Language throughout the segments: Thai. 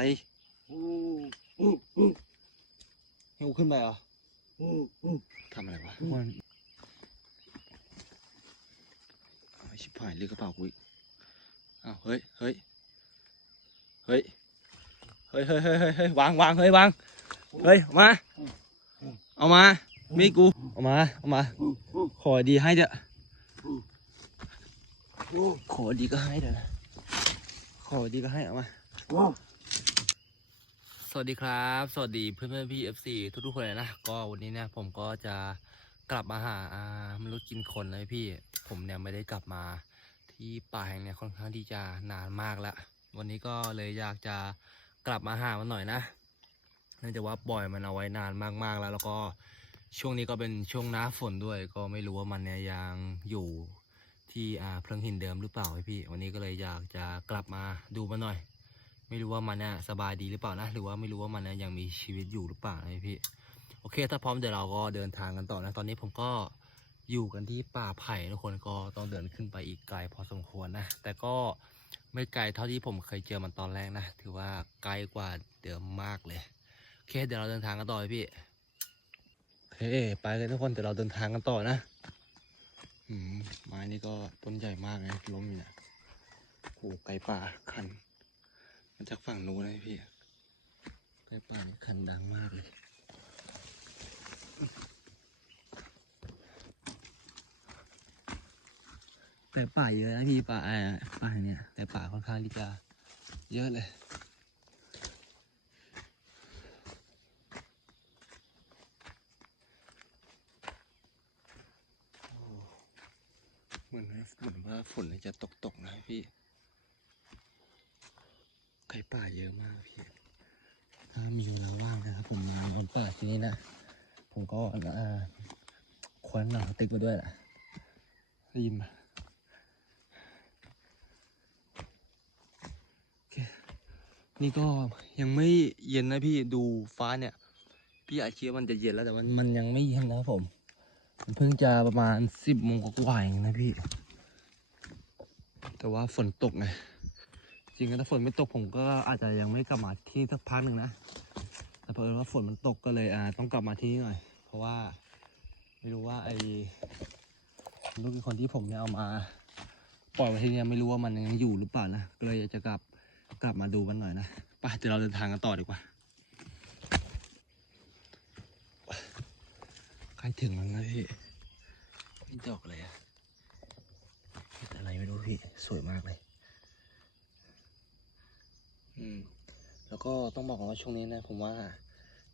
อะไรอ้ยขึ้นไปเหรอทำอะไรวะมันชิบหายเลยกระเป๋ากูอ้าวเฮ้ยเฮ้ยเฮ้ยเฮ้ยเฮ้ยเฮ้ยเฮ้ยวางวางเฮ้ยวางเฮ้ยมา เอามามีกูเอามาเอามา ขอดีให้เด้อะขอดีก็ให้เด้อขอดีก็ให้เอามา สวัสดีครับ สวัสดีเพื่อนเพื่อนพี่ FC ทุกทุกๆคนเลยนะ ก็วันนี้เนี่ยผมก็จะกลับมาหาอ่ามนุษย์กินคนเลยพี่ ผมเนี่ยไม่ได้กลับมาที่ป่าแห่งเนี่ยค่อนข้างที่จะนานมากแล้ว วันนี้ก็เลยอยากจะกลับมาหามันหน่อยนะ เนื่องจากว่าปล่อยมันเอาไว้นานมากๆแล้ว แล้วก็ช่วงนี้ก็เป็นช่วงหน้าฝนด้วย ก็ไม่รู้ว่ามันเนี่ยยังอยู่ที่อ่าเพลิงหินเดิมหรือเปล่าพี่ วันนี้ก็เลยอยากจะกลับมาดูมันหน่อย ไม่รู้ว่ามันเนี่ยสบายดีหรือเปล่านะ หรือว่าไม่รู้ว่ามันเนี่ยยังมีชีวิตอยู่หรือเปล่านะพี่ โอเค ถ้าพร้อมเดี๋ยวเราก็เดินทางกันต่อนะ ตอนนี้ผมก็อยู่กันที่ป่าไผ่ทุกคนก็ต้องเดินขึ้นไปอีกไกลพอสมควรนะ แต่ก็ไม่ไกลเท่าที่ผมเคยเจอมันตอนแรกนะ ถือว่าไกลกว่าเดิมมากเลย โอเค เดี๋ยวเราเดินทางกันต่อพี่โอเคไปเลยทุกคนเดี๋ยวเราเดินทางกันต่อนะอืมไม้นี่ก็ต้นใหญ่มากเลยล้มอยู่นี่ยโอ้ไกลป่าคัน มาจากฝั่งนู้นเลยพี่ไกลป่านี่คันดังมากเลย แต่ป่าเยอะนะพี่ป่าอ่าป่าเนี่ย แต่ป่าค่อนข้างที่จะเยอะเลยโอ้เหมือนเหมือนว่าฝนจะตกตกๆนะพี่ไก่ ป่าเยอะมากพี่ ถ้ามีเวลาว่างนะครับ ผมมานอนป่าที่นี่นะ ผมก็เอ่อควนหนังติ๊กมาด้วยแหละได้ยินไหมนี่ก็ยังไม่เย็นนะพี่ดูฟ้าเนี่ย พี่อาจคิดว่ามันจะเย็นแล้วแต่มันมันยังไม่เย็นนะครับผมมันเพิ่งจะประมาณสิบโมงกว่าๆเองนะพี่ แต่ว่าฝนตกไง ริงๆถ้าฝนไม่ตกผมก็อาจจะยังไม่กลับมาที่สักพักหนึ่งนะแต่เพอญว่าฝนมันตกก็เลยอ่าต้องกลับมาที่นี่หน่อย เพราะว่าไม่รู้ว่าไอ้ลูกคนที่ผมเนี่ยเอามาปล่อยมาที่นี่ไม่รู้ว่ามันยังอยู่หรือเปล่านะก็เลยอยากจะกลับกลับมาดูมันหน่อยนะไปเดี๋ยวเราเดินทางกันต่อดีกว่าใกล้ถึงแล้วนะพี่นี่ดอกอะไรอะอะไรไม่รู้พี่สวยมากเลย อืม แล้วก็ต้องบอกว่าช่วงนี้นะ ผมว่า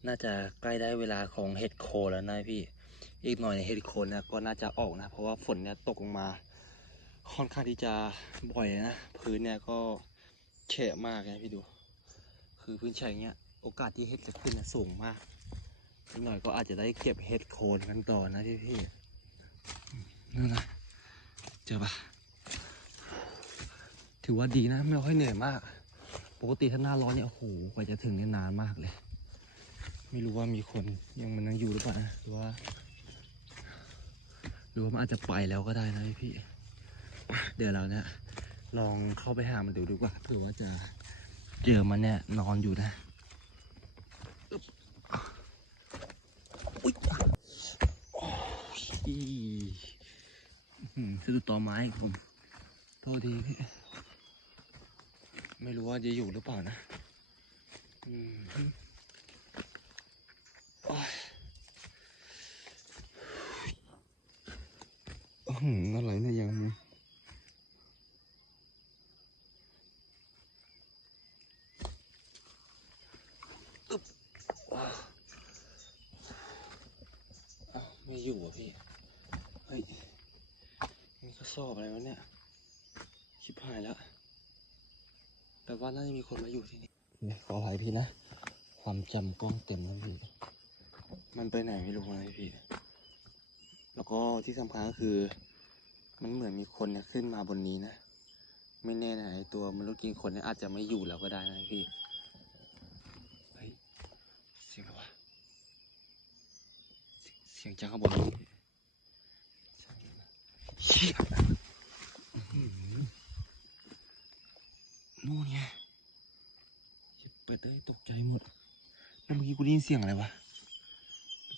น่าจะใกล้ได้เวลาของเห็ดโคแล้วนะพี่ อีกหน่อยเนี่ยเห็ดโคนเนี่ยก็น่าจะออกนะ เพราะว่าฝนเนี่ยตกลงมา ค่อนข้างที่จะบ่อยนะ พื้นเนี่ยก็เฉะมากนะพี่ดู คือพื้นแฉะอย่างเงี้ย โอกาสที่เห็ดจะขึ้นนี่ยสูงมากอีกหน่อยก็อาจจะได้เก็บเห็ดโคนกันต่อนะพี่พี่นั่นนะเจอปะถือว่าดีนะ ไม่ค่อยเหนื่อยมาก ติถ้าหน้าร้อนเนี่ยโอ้โหกว่าจะถึงเนี่ยนานมากเลย ไม่รู้ว่ามีคนยังมันยังอยู่หรือเปล่านะหรือว่า หรือว่ามันอาจจะไปแล้วก็ได้นะพี่เดี๋ยวเราเนี่ยลองเข้าไปหามันดูดีกว่าเผื่อว่าจะเจอมันเนี่ยนอนอยู่นะสะดุดต่อไม้ผมโทษทีพี่ ไม่รู้ว่าจะอยู่หรือเปล่านะอืมโอ้ยอื้อหือะไรเนี่ยยังอึ๊บว้าวไม่อยู่อะพี่ เฮ้ยมีกระสอบอะไรวะเนี่ย ชิบหายแล้ว แต่ว่าน่าจะมีคนมาอยู่ที่นี่ขออภัยพี่นะ ความจำกล้องเต็มแล้วพี่ มันไปไหนไม่รู้นะพี่ แล้วก็ที่สำคัญก็คือ มันเหมือนมีคนเนี่ยขึ้นมาบนนี้นะ ไม่แน่นะไอตัวมนุษย์กินคนเนี่ยอาจจะไม่อยู่แล้วก็ได้นะพี่ เฮ้ย เสียงอะไรวะ เสียงจากข้างบนนี่เชี่ยอื้อหือ นู่นไงเปิดเลยตกใจหมดแล้วเมื่อกี้กูได้ยินเสียงอะไรวะ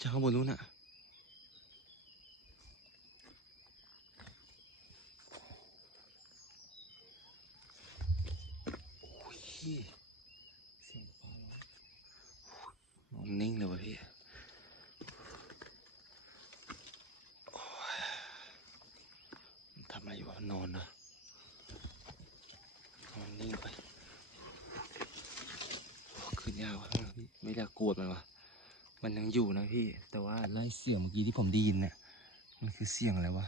จากข้างบนนู้นอะโอ้ยเสียงเบานอนนิ่งเลยวะพี่โอ้ยมันทำอะไรอยู่วะนอนเหรอนอนนิ่งไป ขึ้นยากวะพี่ ไม่อยากกวดมันวะมันยังอยู่นะพี่ แต่ว่าไล่เสียงเมื่อกี้ที่ผมได้ยินเนี่ยมันคือเสียงอะไรวะ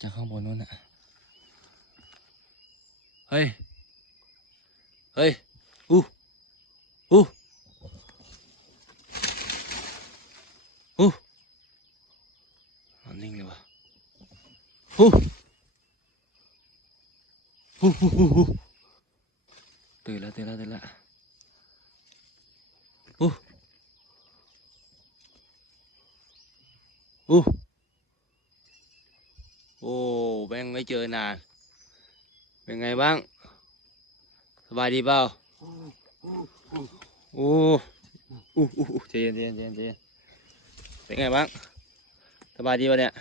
จากข้างบนนู้นอะเฮ้ย เฮ้ย อู้ อู้ อู้นอนนิ่งเลยวะอู้อู้อู้อู้อู้ตื่นแล้วตื่นแล้วตื่นแล้ว อู้อู้โอ้แบงไม่เจอนาน เป็นไงบ้าง สบายดีเปล่าโอ้อู้อู้อู้ใจเย็นใจเย็นใจเย็นใจเย็นเป็นไงบ้าง สบายดีปะเนี่ย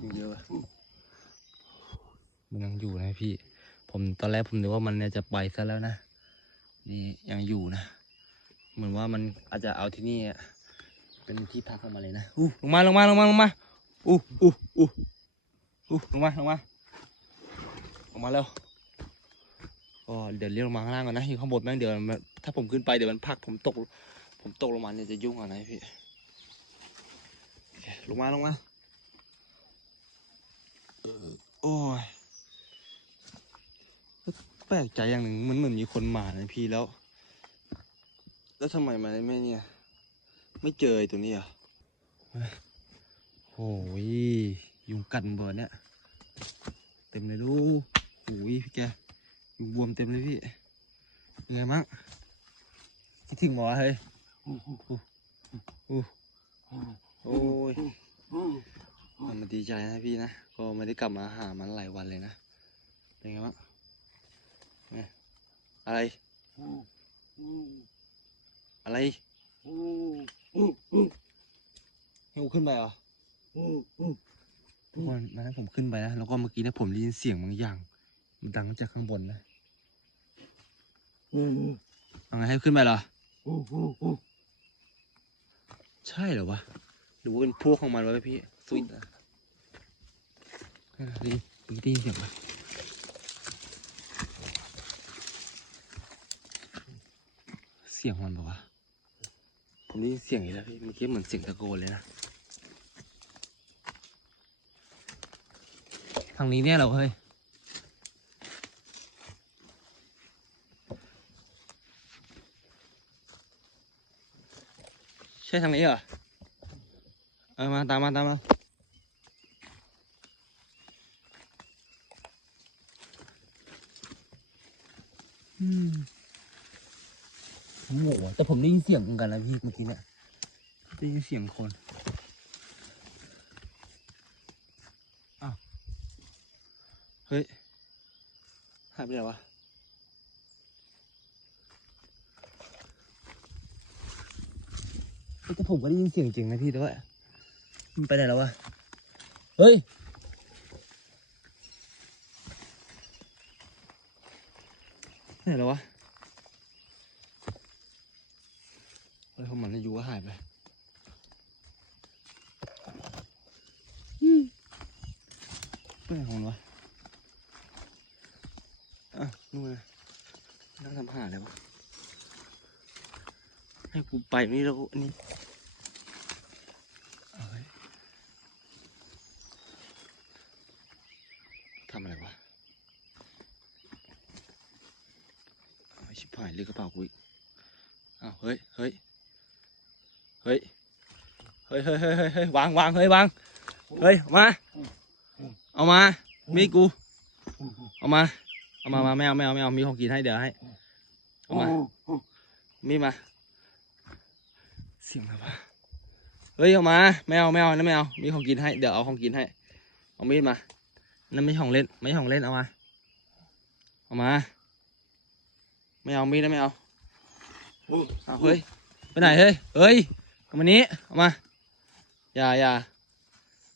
ยังเยอะปะมันยังอยู่นะพี่ ผมตอนแรกผมนึกว่ามันเนี่ยจะไปซะแล้วนะ นี่ยังอยู่นะ เหมือนว่ามันอาจจะเอาที่นี่เป็นที่พักของมันเลยนะอู้ลงมาลงมาลงมาลงมาอู้อู้อู้อู้ลงมาลงมาลงมาเร็วก็เดี๋ยวเรียกลงมาข้างล่างก่อนนะอยู่ข้างบนแม่งเดี๋ยวถ้าผมขึ้นไปเดี๋ยวมันพักผมตก ผมตกลงมาเนี่ยจะยุ่งอะนะพี่ลงมาลงมาโอ้ยแปลกใจอย่างหนึ่งมันเหมือนมีคนมานะพี่แล้ว แล้วทำไมมันไม่เนี่ย ไม่เจอไอ้ตัวนี้อะโอ้ยยุงกัดมันเบิร์เนี่ย เต็มเลยลูกโอ้ยพี่แกยุงบวมเต็มเลยพี่เป็นไงมั่งคิดถึงหมอเฮ้ยอู้อู้โอ้ยมันมาดีใจนะพี่นะ ก็ไม่ได้กลับมาหามันหลายวันเลยนะ เป็นไงบ้างเนี่ยอะไร อะไรให้กูขึ้นไปเหรอทุกคนนะผมขึ้นไปนะแล้วก็เมื่อกี้นะผมได้ยินเสียงบางอย่าง มันดังมาจากข้างบนนะเอาไงให้ขึ้นไปเหรอใช่เหรอวะหรือว่าเป็นพวกของมันวะพี่สวิตนะอะได้ยินเมื่อกี้ได้ยินเสียงปะเสียงมันปะวะ ผมได้ยินเสียงอีกแล้วพี่เมื่อกี้เหมือนเสียงตะโกนเลยนะทางนี้เนี่ยเหราเฮ้ยใช่ทางนี้เหรอเออมาตามมาตามมาอืมผมโง่อะ แต่ผมได้ยินเสียงเหมือนกันนะพี่เมื่อกี้เนี่ยได้ยินเสียงคนอ้าวเฮ้ยหายไปไหนวะเฮ้ยแต่ผมก็ได้ยินเสียงจริงนะพี่แต่ว่ามันไปไหนแล้ววะเฮ้ยไปไหนแล้ววะ เฮ้ยพวกมันอยู่ก็หายไปอืมไปไหนของมันวะอะนู่นไงนั่งทำหาอะไรวะให้กูไปนี่แล้วกูอันนี้เอาไว้ทำอะไรวะเอาไอ้ชิบหายเลือกกระเป๋ากูอีกอ้าวเฮ้ยเฮ้ย เฮ้ย เฮ้ยเฮ้ยเฮ้ยเฮ้ยวางวางเฮ้ยวาง เฮ้ย มา เอามา มีกู เอามา เอามามาไม่เอาไม่เอาไม่เอามีของกินให้เดี๋ยวให้ เอามา มีมา เสียงอะไรวะ เฮ้ย เอามา ไม่เอาไม่เอานั่นไม่เอา มีของกินให้ เดี๋ยวเอาของกินให้ เอามีดมา นั่นไม่ของเล่น ไม่ของเล่น เอามา เอามา ไม่ไม่เอามีดนะไม่เอาเอาเฮ้ย ไปไหนเฮ้ย เฮ้ย เอามานี้เอามา อย่าอย่า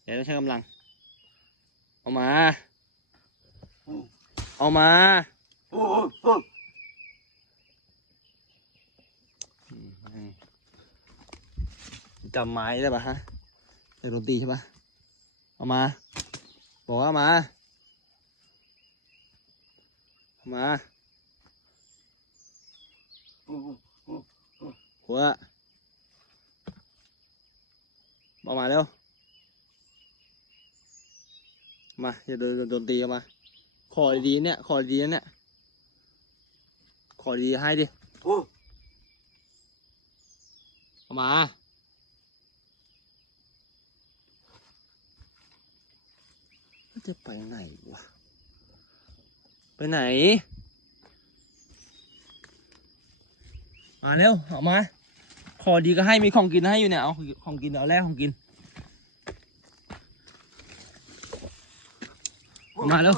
อย่าต้องใช้กำลัง เอามา เอามา จำไม้ได้ปะฮะเด็กดนตีใช่ปะเอามา บอกว่าเอามาเอามาหัวเอา มาเร็วมาอย่าโดนโดนตีกันมา ขอดีๆเนี่ย ขอดีๆเนี่ย ขอดีให้ดิเอามาจะไปไหนวะ ไปไหน มาเร็วเอามา ขอดีก็ให้มีของกินให้อยู่เนี่ย เอาของกินเอาแรกของกินเอา มาเร็ว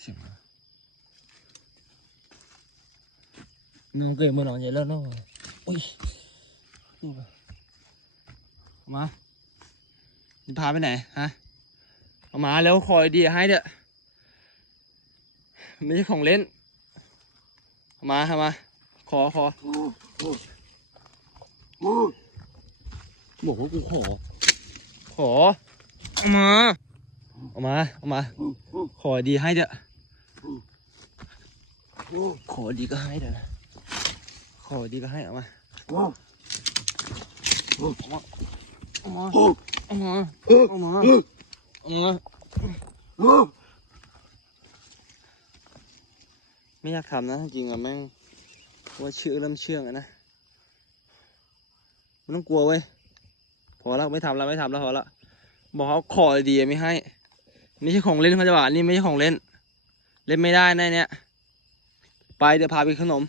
เสียงอะไรน้องเกยมือนอนใหญ่แล้วเนาะอุ้ยมาจะพาไปไหนฮะเอามาแล้วคอยดีให้เด้อไม่ใช่ของเล่นเอามาเอามา ขอขอ บอกว่ากูขอ ขอเอามาเอามาเอามา ขอดีให้เด้อขอดีก็ให้เด้อนะขอดีก็ให้เอามาเอามาเอามาเอามาเอามาเออไม่อยากทำนะจริงๆอะแม่งว่าเชื่อเริ่มเชื่องอะนะ ไม่ต้องกลัวเว้ย พอแล้วไม่ทำแล้วไม่ทำแล้วพอแล้วบอกเขาขอดีไม่ให้ไม่ใช่ของเล่นเขาจะว่านี่ไม่ใช่ของเล่น เล่นไม่ได้นะเนี่ยไปเดี๋ยวพาไปขนม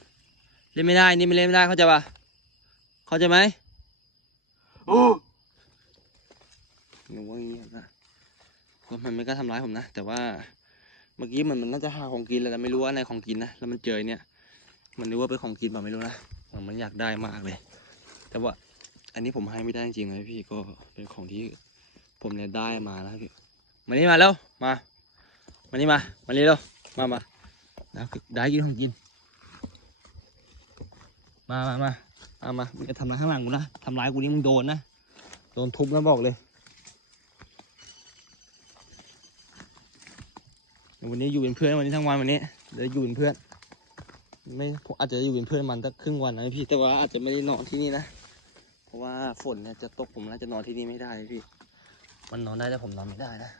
เล่นไม่ได้นี่ไม่เล่นไม่ได้เขาใจะปะเขาใจะไหมหนูว่าอย่างนี้นะก็มันไม่กล้าทำร้ายผมนะ แต่ว่าเมื่อกี้มันมันน่าจะหาของกินแล้วแต่ไม่รู้ว่าอะไรของกินนะแล้วมันเจอเนี่ย มันนึกว่าเป็นของกินเปล่าไม่รู้นะมันอยากได้มากเลย แต่ว่า อันนี้ผมให้ไม่ได้จริงๆเลยพี่ก็เป็นของที่ผมเนี่ยได้มานะพี่มานี่มาแล้วมามานี่มามานี่เร็วมามาได้ได้กินของกิน มามามาเอามามึงจะทำร้ายข้างหลังกูนะทำร้ายกูนี่มึงโดนนะโดนทุบนะบอกเลยวันนี้อยู่เป็นเพื่อนวันนี้ทั้งวันวันนี้เดี๋ยวอยู่เป็นเพื่อนไม่อาจจะอยู่เป็นเพื่อนมันตั้งครึ่งวันนะพี่แต่ว่าอาจจะไม่ได้นอนที่นี่นะ ราะว่าฝนเนี่ยจะตกผมน่าจะนอนที่นี่ไม่ได้พี่ มันนอนได้แต่ผมนอนไม่ได้นะ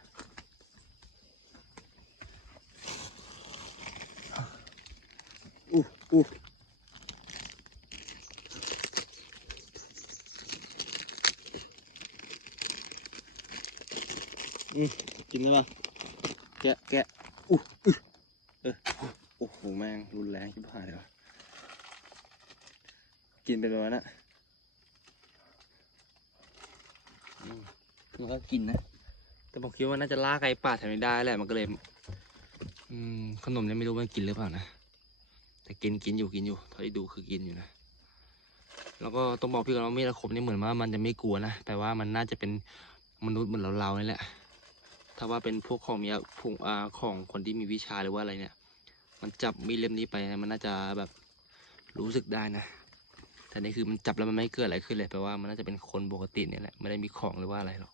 อู้อู้อืมกินได้ปะแกะแกะอู้อึเออโอ้โหแม่งรุนแรงที่ผ่านเลยวะกินไปประมาณนั้น มันก็กินนะ แต่ผมคิดว่าน่าจะล่าไก่ป่าแถวนี้ได้แหละ มันก็เลย อืม ขนมเนี่ยไม่รู้มันกินหรือเปล่านะ แต่กินกินอยู่กินอยู่เท่าที่ดูคือกินอยู่นะ แล้วก็ต้องบอกพี่ก่อนว่ามีดอาคมนี่เหมือนว่ามันจะไม่กลัวนะ แต่ว่ามันน่าจะเป็นมนุษย์เหมือนเราๆนี่แหละ ถ้าว่าเป็นพวกของมีผงอาของคนที่มีวิชาหรือว่าอะไรเนี่ย มันจับมีดเล่มนี้ไปนะมันน่าจะแบบรู้สึกได้นะ แต่นี่คือมันจับแล้วมันไม่เกิดอะไรขึ้นเลยแปลว่ามันน่าจะเป็นคนปกติเนี่ยแหละ ไม่ได้มีของหรือว่าอะไรหรอก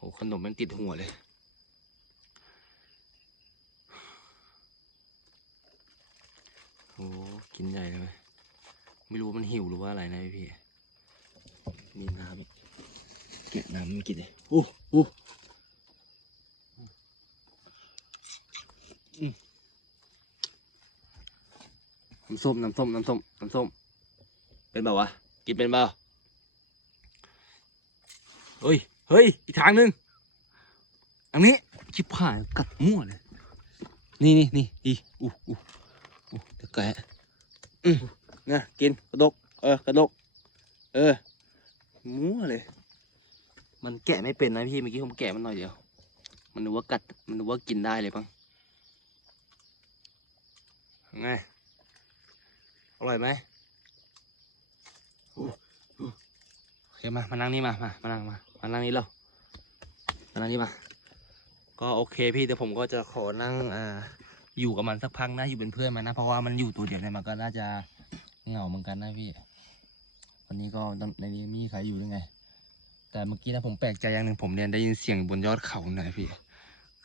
โหขนมมันติดหัวเลยโหกินใหญ่เลยเว้ยไม่รู้มันหิวหรือว่าอะไรนะพี่นี่น้ำอีกแกะน้ำมันกินเลยอู้อู้น้ำส้มน้ำส้มน้ำส้มน้ำส้มเป็นเปล่าวะกินเป็นเปล่าเฮ้ย เฮ้ย อีกทางหนึ่งอันนี้ชิบหายกัดมั่วเลย นี่นี่นี่อีอู้อู้อู้เดี๋ยวแกะอืมนะกินกระดก เออกระดก เออ มั่วเลย มันแกะไม่เป็นนะพี่เมื่อกี้ผมแกะมันหน่อยเดียว มันนึกว่ากัด มันนึกว่ากินได้เลยปังไง อร่อยไหมอู้อู้โอเคมา มานั่งนี่มา มา มานั่งมา มานั่งนี่เรามานั่งนี่มาก็โอเคพี่เดี๋ยวผมก็จะขอนั่งอ่าอยู่กับมันสักพักนะอยู่เป็นเพื่อนมันนะ เพราะว่ามันอยู่ตัวเดียวเนี่ยมันก็น่าจะเหงาเหมือนกันนะพี่วันนี้ก็ในนี้มีใครอยู่ด้วยไง แต่เมื่อกี้นะผมแปลกใจอย่างหนึ่งผมเรียนได้ยินเสียงบนยอดเขาหน่อยพี่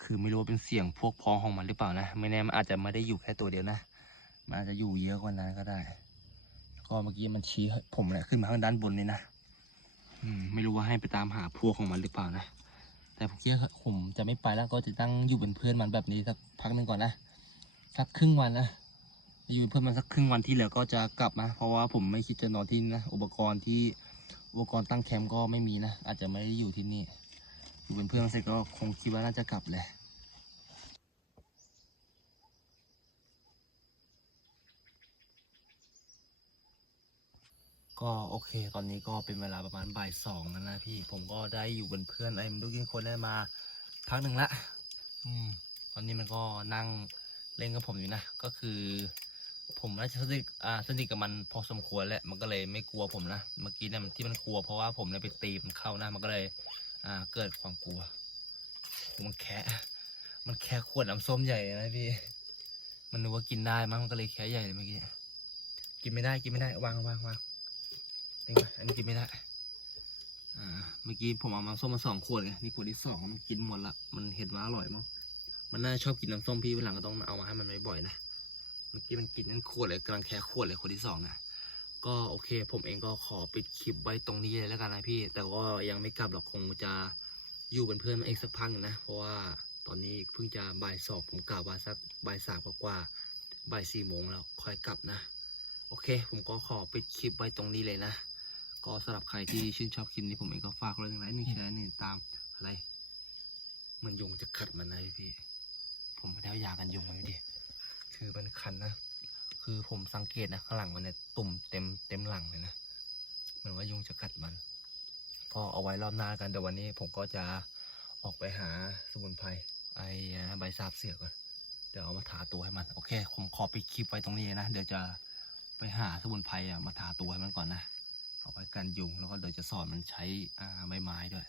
คือไม่รู้ว่าเป็นเสียงพวกพ้องของมันหรือเปล่านะไม่แน่มันอาจจะไม่ได้อยู่แค่ตัวเดียวนะมันอาจจะอยู่เยอะกว่านั้นก็ได้ก็เมื่อกี้มันชี้ผมเนี่ยขึ้นมาข้างด้านบนนี่นะ ไม่รู้ว่าให้ไปตามหาพวกของมันหรือเปล่านะ แต่ผมคิดว่าผมจะไม่ไปแล้วก็จะตั้งอยู่เป็นเพื่อนมันแบบนี้สักพักหนึ่งก่อนนะ สักครึ่งวันนะอยู่เป็นเพื่อนมันสักครึ่งวันที่เหลือก็จะกลับนะเพราะว่าผมไม่คิดจะนอนที่นี่นะ อุปกรณ์ที่อุปกรณ์ตั้งแคมป์ก็ไม่มีนะ อาจจะไม่ได้อยู่ที่นี่ อยู่เป็นเพื่อนเสร็จก็คงคิดว่าน่าจะกลับแหละ ก็โอเค ตอนนี้ก็เป็นเวลาประมาณบ่ายสองแล้วนะพี่ ผมก็ได้อยู่เป็นเพื่อนไอ้มันดูกี่คนได้มาพักหนึ่งละอืม ตอนนี้มันก็นั่งเล่นกับผมอยู่นะ ก็คือ ผมน่าจะสนิทอ่าสนิทกับมันพอสมควรแหละ มันก็เลยไม่กลัวผมนะ เมื่อกี้เนี่ยมันที่มันกลัวเพราะว่าผมเนี่ยไปตีมันเข้านะ มันก็เลย อ่า เกิดความกลัว มันแคะมันแคะขวดน้ำส้มใหญ่เลยนะพี่ มันนึกว่ากินได้มั้ง มันก็เลยแคะใหญ่เลยเมื่อกี้ กินไม่ได้ กินไม่ได้ วางวางวาง เต็งไปอันนี้กินไม่ได้อ่าเมื่อกี้ผมเอามาส้มมาสองขวดไงนี่ขวดที่สองมันกินหมดละมันเห็นว่าอร่อยมั้งมันน่าชอบกินน้ำส้มพี่วันหลังก็ต้องเอามาให้มันบ่อยๆนะเมื่อกี้มันกินนั่นขวดเลยกำลังแค่ขวดเลยขวดที่สองนะก็โอเค ผมเองก็ขอปิดคลิปไว้ตรงนี้เลยแล้วกันนะพี่ แต่ก็ยังไม่กลับหรอกคงจะอยู่เป็นเพื่อนมาอีกสักพักนะ เพราะว่าตอนนี้เพิ่งจะบ่ายสองผมกล่าวว่าสักบ่ายสามกว่าบ่ายสี่โมงแล้วค่อยกลับนะ โอเค ผมก็ขอปิดคลิปไว้ตรงนี้เลยนะ ก็สำหรับใครที่ชื่นชอบคลิปนี้ผมเองก็ฝากไว้หนึ่งไลค์หนึ่งแชร์หนึ่งตามอะไร มันยุงจะกัดมันนะพี่ ผมไม่ได้เอายากันยุงไว้ดิคือมันคันนะ คือผมสังเกตนะข้างหลังมันเนี่ยตุ่มเต็มเต็มหลังเลยนะเหมือนว่ายุงจะกัดมันก็เอาไว้รอบหน้ากันแต่วันนี้ผมก็จะออกไปหาสมุนไพรไอ้ใบสาบเสือก่อน เดี๋ยวเอามาทาตัวให้มัน โอเค ผมขอปิดคลิปไว้ตรงนี้นะ เดี๋ยวจะไปหาสมุนไพรมาทาตัวให้มันก่อนนะ เอาไว้กันยุง แล้วก็เดี๋ยวจะสอนมันใช้ใบไม้ด้วย